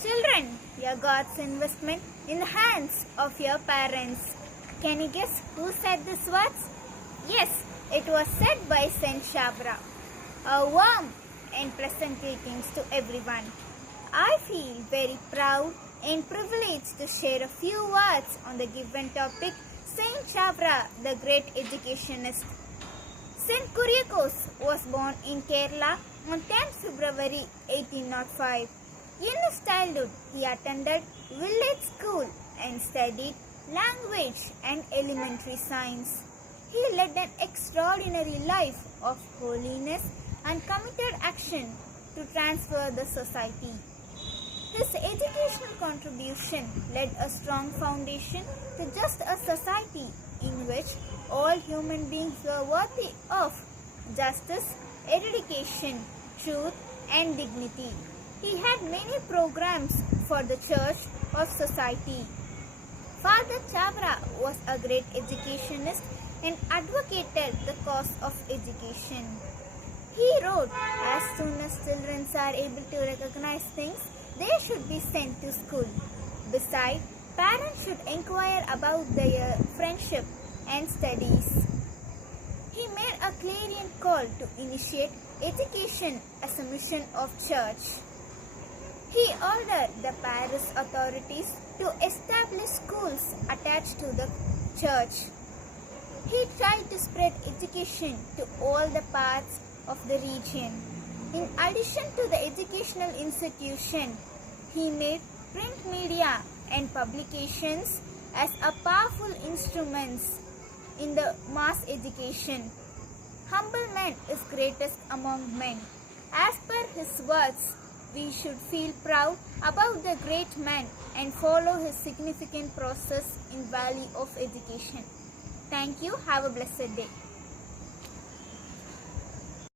Children, you're God's investment in the hands of your parents. Can you guess who said these words? Yes, it was said by Saint Chavra. A warm and pleasant greetings to everyone. I feel very proud and privileged to share a few words on the given topic, Saint Chavra, the great educationist. Saint Kuriakose was born in Kerala on 10th February 1805. In his childhood, he attended village school and studied language and elementary science. He led an extraordinary life of holiness and committed action to transform the society. His educational contribution laid a strong foundation to just a society in which all human beings were worthy of justice, education, truth, and dignity. He had many programs for the church or society. Father Chavra was a great educationist and advocated the cause of education. He wrote, as soon as children are able to recognize things, they should be sent to school. Besides, parents should inquire about their friendship and studies. He made a clarion call to initiate education as a mission of church. He ordered the parish authorities to establish schools attached to the church. He tried to spread education to all the parts of the region. In addition to the educational institution, he made print media and publications as a powerful instruments in the mass education. Humble man is greatest among men. As per his words, we should feel proud about the great man and follow his significant process in value of education. Thank you. Have a blessed day.